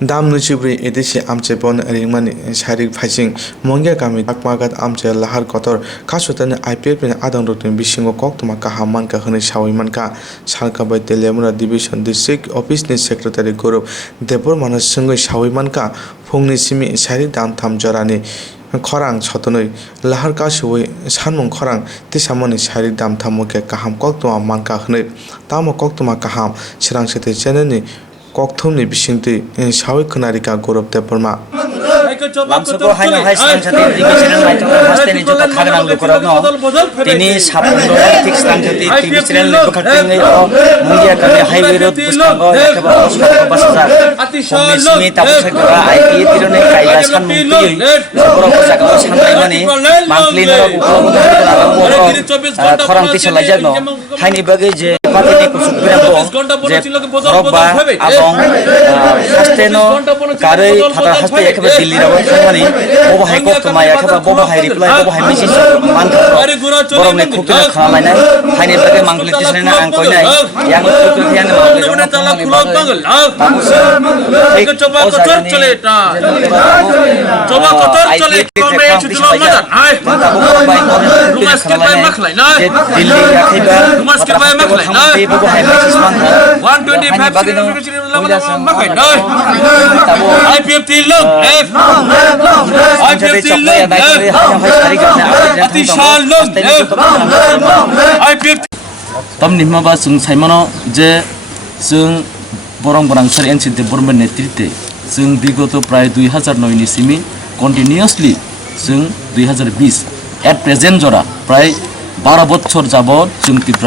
Dam Nuchibri Edisi Amchaio Bond Ringmani Sarik Phasing Mungiakami Chakmaghat amchaio lahar kotor Kasutani IPFT Adang Rutin Bisingo Koktoma Kahamanka Honi Shawimanka Salka by Telemura Division District Office Secretary Guru Debor Manas Sungo Shawimanka Pungni Simi Sarik Dam Tham Jorani Korang Sotonoi lahar kasuwi sanmung korang tisamoni sarik dam thamoke kaham koktoma manka hne tamo koktoma kaham sirang sete cheneni kokthomni bisingti sawi khonarika gorob teporma Langsung hai na hai sang jati divisional mai jong haste ni jota khagrang lukorab no tini sapundo tik sang jati divisional bukhakting ngai o Mungiakami highway road bustango yakaba osko basasa pomni simi tabu sakara IP tirone kaiga sanmung tui boro jaga santai mani manpili no ukro khorang tisalai jagno haini bagai je patini kusukbira bo je khorba abong haste no karei thata haste yakaba dilli Mani, bobo hai kok to maya khaba bobo hai reply bobo hai message man borom ne khukina khwlai nai haine bage mangli tisne na ang koi nai yang khukil hian mangli jona tongma ni ba coba kotor chole ta coba kotor chole kome chutlo madan ai rumas ke bai makhlai nai dilli yakhiba rumas ke bai makhlai nai bobo hai message man 125 makhlai nai IPFT long IPFT long अतिशाल long IPFT तम निम्मा जों साइमनो जे जों बरं बरांसर एनसिडि बर्मन नेतृत्वे जों बिगत प्राय 2009 नि सिमी कन्टिन्युअसलि जों 2020 एट प्रेजेंट जरा प्राय 12 বছর যাবত जों তীব্র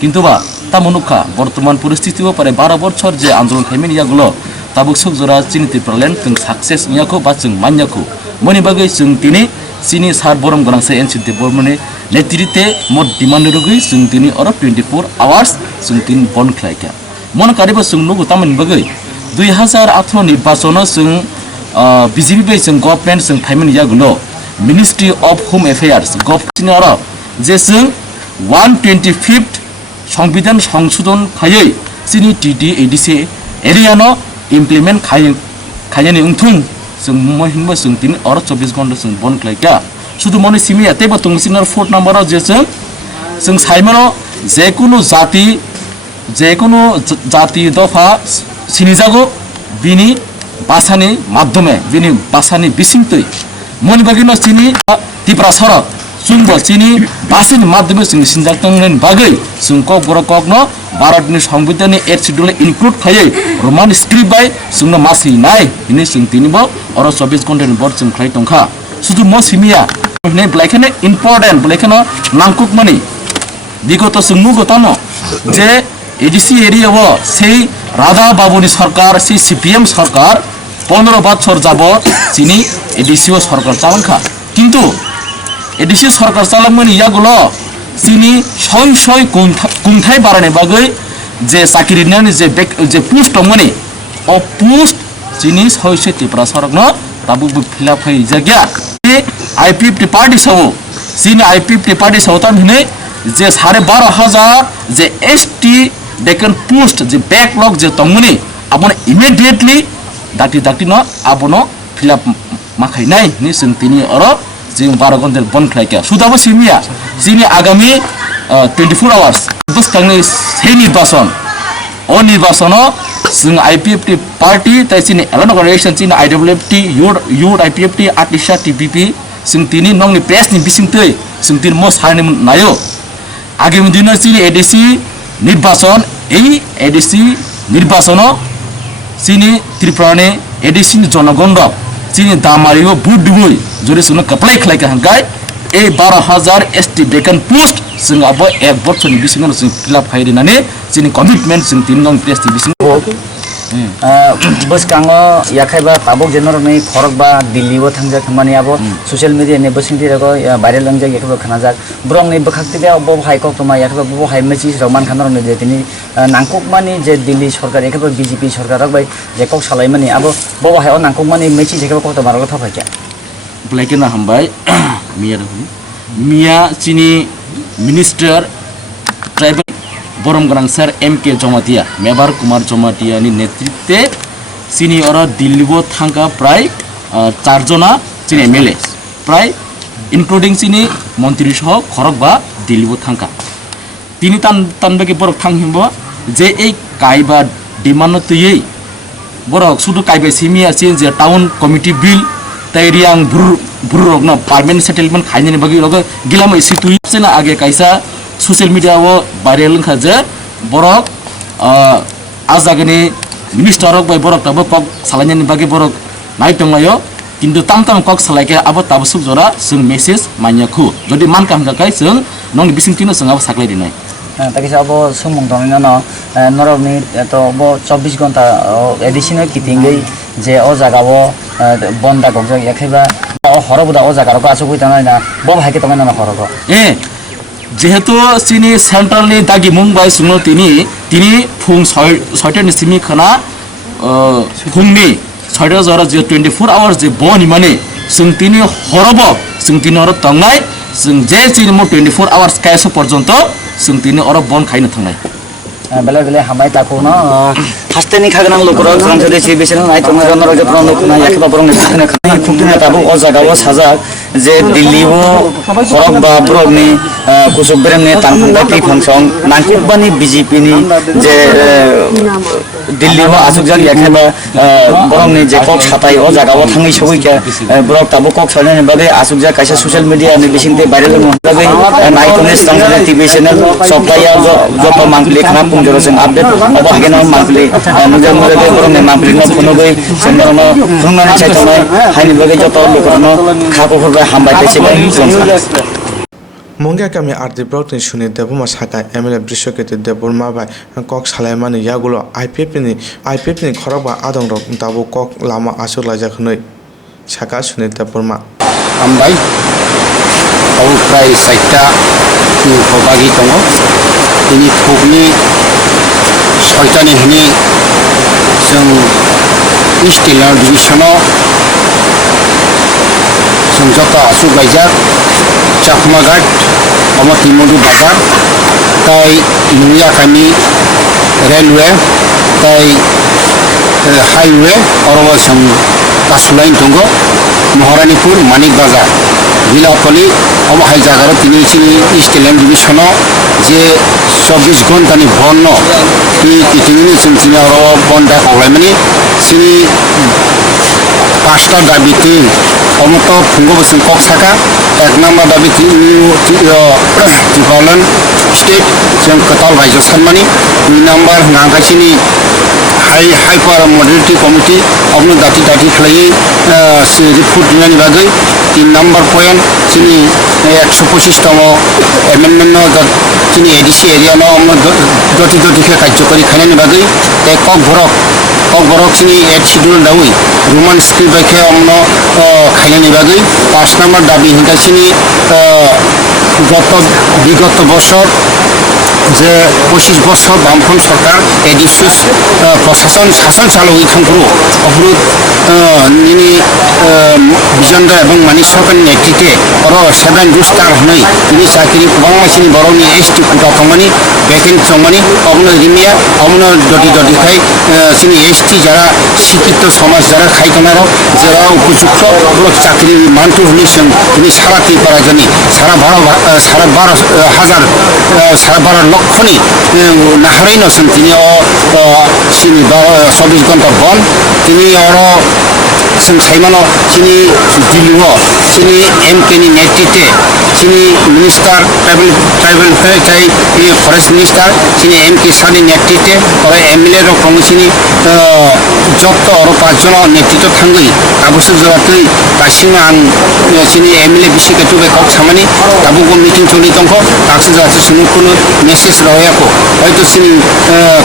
কিন্তু বা তা মনুখা বর্তমান পরিস্থিতিও পরে 12 বছর যে আন্দোলন খাইমেন ইয়াগুলো tabuk sok jora chini tipralen tung success nyako ba chung manyako moni bagai chung tini sini sar borom gorang se encinte bormone netrite mod demand rugui chung tini oro 24 hours chung tin bon khlaika mon kariba chung nugu tamen bagai 2018 nirbachon chung BJP bai chung government chung thaimen yagulo Ministry of Home Affairs government oro je chung 125th সংবিধান সংশোধন খাयै sini TDADC area no implement khayani ungthung sung mohimba sung tin or 24 ঘন্টা sung bon klaika শুধু মনে সিমি এতে বা তংসিনার 4 number যে sung সাইমানো যে কোনো জাতি দফা সিনিজাগো বিনি বাসানি মাধ্যমে বিনি বাসানি বিসিংতই মনি বাগিনো সিনি ত্রিপুরা সড়ক সুন্দর চিনি বাসিনি মাধ্যমে sung সিনজাকতংরেন বাগৈ sung কক বড় কক ন भारतनि संविधाननि 8 शेड्यूल इनक्लूड खायै रोमान स्क्रिप्ट बाय सुंनो मासि नाय इनि सुं तिनिबो और 24 घंटा बर्ड जों खाय तंखा सुदु म सिमिया ने ब्लाइखने इम्पोर्टेंट ब्लाइखनो नांकुक मनि बिगत सुंनु गतनो जे एडीसी एरिया व सेई राधा बाबुनि सरकार सेई सीपीएम सरकार 15 বছর যাবত চিনি एडीसी सरकार चालांखा किन्तु एडीसी सरकार चालांमनि यागुलो চিনি সয় কুংথাই বাড়ানে বাগৈ যে চাকরি নিয়ানি যে পোস্ট মনে ও পোস্ট চিনি সয় ত্রিপুরা সরক ন তাবু ফিলা ফাই জায়গা IPFT পার্টি সব চিনি IPFT পার্টি সব তাম হিনে যে 12,500 যে ST ডেকন পোস্ট যে ব্যাকলগ যে তমনি আপন ইমিডিয়েটলি দাটি ন আপন ফিলা মাখাই নাই নি जों তিনি অর जों 12 ঘন্টা বন খাইকা সুদাবো সিমিয়া যিনি আগামী 24 আওয়ার্স বুস্তাংনি সেই নির্বাচন ও নির্বাচন जों IPFT পার্টি তাই চিনি এলান অর্গানাইজেশন চিনি IWFT ইউড IPFT আর্টিসা TPP जों তিনি নংনি প্রেসনি বিসিংতৈ जों তিন মো সারনি নায়ো আগামী দিনের চিনি এডিসি নির্বাচন এই এডিসি নির্বাচন চিনি ত্রিপুরানি এডিসি জনগণ চিনি দামারিও বুট দুবই জরি সুনো কপ্লাই খলাইকা হাঙ্গাই এই 12,000 ST বেকন পোস্ট जों अब 1 বছরनि बिसिङाव जों फिलआप खायरिनानै जोंनि कमिटमेन्ट जों तीन नं प्रेसनि बिसिङाव बसकांगो याखायबा ताबक जेनरनै फरक बा दिल्लीबो थांजा खामानि आबो सोशल मीडिया ने बसिंति रगो भाइरल लंजा याखबो खानाजाक ब्रं नै बखाक्तिबे बो हाइ कक्तमा याखबा बो हाइ मेचि रमान खानरनै जे तिनि नांकुकमानि जे दिल्ली सरकार याखबा बीजेपी सरकार बाय जे कक सालायमानि आबो बो हाइ नांकुकमानि मेचि जेखबा कक्तमा रगो थाफायका ब्लाइकेना हामबाय मिया चिनी मिनिस्टर ट्राइबल बरम गरांसार MK जमातिया मेबार कुमार जमातिया नि नेतृत्वे চিনি ওরা দিল্লিবো থাকা প্রায় 4 জনা চিনি MLA প্রায় ইনক্লুডিং চিনি মন্ত্রী সহ খরক বা দিল্লিবো থাকা তিনি তানবাকে বরক থাংহিব যে এই কাই বা ডিমান্ড তুই বরক শুধু কাইবে সিমিয়া চিন যে টাউন কমিটি বিল তাই রিয়াং ভুরুরক না পার্মানেন্ট সেটেলমেন্ট খাইনি বাকি রগ গিলাম ইসি তুই না আগে কাইসা সোশ্যাল মিডিয়া ও ভাইরাল খা যে বরক আজাগনি minister Haque by Borok Tabo cock সালাইনি বাকি বরক নাই টংলাयो কিন্তু তাম কক সালাইকে আবো তাবো সুক জরা जों মেসেজ মাইnya खु যদি মান কাম गाय जों नंग बिसिंतिनो जों आबो साख्लाय दिनाय তাকিছে अब सुमंग दंनो न नरमनि तो अब 24 घंटा एडिशनल किथिंगै जे ओ जागाबो बन्दा गजो याखैबा ओ हरबुदा ओ जागारको आसु कइतानाय ना बम हाइके तमाय ना हरको যেহেতু চিনি সেন্ট্রালনি দাগি মুম্বাই सुनो তিনি ফুং 6টাनि सिमि खाना फुंनि 6টা जरा जे 24 आवर्स जे बनि माने जों তিনি हरबो जों তিনি हर तंनाय जों जे चिनि मो 24 आवर्स कायसो पर्यन्त जों তিনি अर बन खाइनो थांनाय बेले बेले हामाय ताको न हास्तेनि खागनां लोकरा ग्रामजदे सि बेसेन नाय तंग नर जे प्रन लोकना याखबा बरं खाने खाय खुंटिना ताबो ओ जागाबो साजा जे दिल्लीबो खरक बा ब्रगनि कुसुबरेमनि तानफुंदा पि फंसं नांकुबानि बीजेपी नि जे दिल्लीबो आसुकजान याखबा बरंनि जे कक साताय ओ जागाबो थाङै सौइके ब्रग ताबो कक सानायनि बागै आसुकजा कायसा सोशल मीडिया नि बिसिंते भाइरल महदाबै नायतनि स्टांजने टीवी चैनल सप्ताया जत मांगलि खाना पुंजरो जों अपडेट अब हागेन मांगलि नुजा मुजादे बरंनि मांगलिनो फनोबै जोंनो फुंनानै चाइतनाय हाइनि बागै जत लोकरनो खाखौफोरबा हामबाय थाइसिबाय Mungiakami ardi brokni shuni debuma saka MLA Brishokete deburma bai kok salaimani yagulo IPFT ni khorokba adong rok dabu kok lama asuk lajakhnoi saka shuni deburma ambai au prai saita ni khobagi tongo ini khobni soitani hini जों East Division जों जत आसुक गायजाक Chakmaghat omo timodu bazar tai Mungiakami railway tai highway orobo जों kasuwi tongo Maharanipur Manik bazar Vilapoli omo hai jagaro tini chini East Division je 24 ঘন্টা ni bonno ti kitini chini orobo bonda khwlai chini পাঁচটা দাবিতে অমত ফুঙ্গবসং cock সাকা এক নম্বর দাবিতে ত্রিপুরান state जों कतल रायजो सानमानि 2 नम्बर नागासिनि हाइपार मडलिटी कमिटी अपनो दाति खलायै से रिपोर्ट दिनानि बागै 3 नम्बर पॉइंट जोंनि 125 तम एमेन्डमेन्ट न जोंनि एडिसि एरिया न अपनो दति के कार्यकरी खानानि बागै ते कक भरक जोंनि 8 शिड्यूल दावै रोमान स्क्रिप्ट बायखे अपनो खानानि बागै 5 नम्बर दाबि हिंगासिनि বিগত বছর যে 25 বছর বামফ্রন্ট সরকার এডিসিস প্রশাসন শাসন চালুই খানপুর অবরোধ নিনি বিজেন্দ্র এবং মানিক সরকারের নেতৃত্বে অর 7 রুস্টার হই তিনি চাকরি গোবাং মাসিনি বরনি এসটি কুটা তমানি ভ্যাকেন্ট তমানি অবন রিমিয়া অবন দটি খাই তিনি এসটি যারা শিক্ষিত সমাজ যারা খাইতনার যারা উপযুক্ত চাকরি মানতু হনি তিনি সারাতেই পারা জানি সারা 12 লক্ষনি নাহারাইনো তিনি চিনি 24 ঘন্টা বন তিনি जों साइमानो चिनी दिल्लीआव चिनी एमके नि नेतृत्वे चिनी मिनिस्टार ट्राइबल जाय फरेस्ट मिनिस्टार चिनी एमके सानि नेतृत्वे और एमएलए रक चिनी जत और 5 जन नेतृत्व थांगै आबसु जरातै दासिम आं चिनी एमएलए बिसिकेतु बेकक सामानि दाबुगो मिटिं चलि दंख दासु जासु सुनु कुनु मेसेज रयाको हयतो चिनी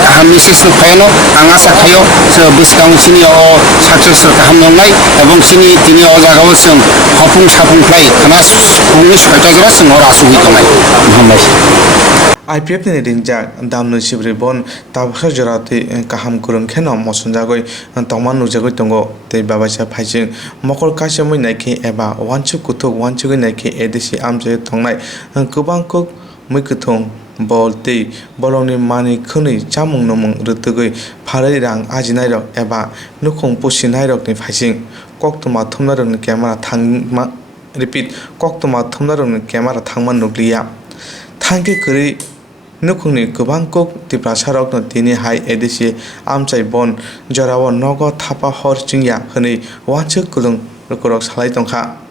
गाहाम मेसेज फायानो आं आसा खायो बोसगां चिनी साक्सेसफुल गाहाम नंनाय এবং চিনি তিনি অজাগাও जों हफुं साफुंफ्राय खाना फुंनि 6टा जरा जों हर आसुहि दंनाय हामबाय IPFT ni ringjak damnu sibri bon tabsa jorati kaham kurung kheno mosunjagoi tongma nujagoi tongo tei babaisa phaijing mokol kasemoi naikhe eba wanchu kuthuk wanchu naikhe edisi amje thongnai kubang kuk muikuthung bol tei bolongni mani khwnui chamung nomung rwtwgui phalai rang ajinai rok eba nukhung pusinai rok ni phaising koktoma thumna rok ni camera thangma repeat koktoma thumna rok ni camera thangma nukliya thangke kwrwi nukhungni kwbang kok tiprasa rok no tini hai edisi amchai bon jorao nogo thapa hor chingya hwnui uansuk kulung rokorok salai tongkha.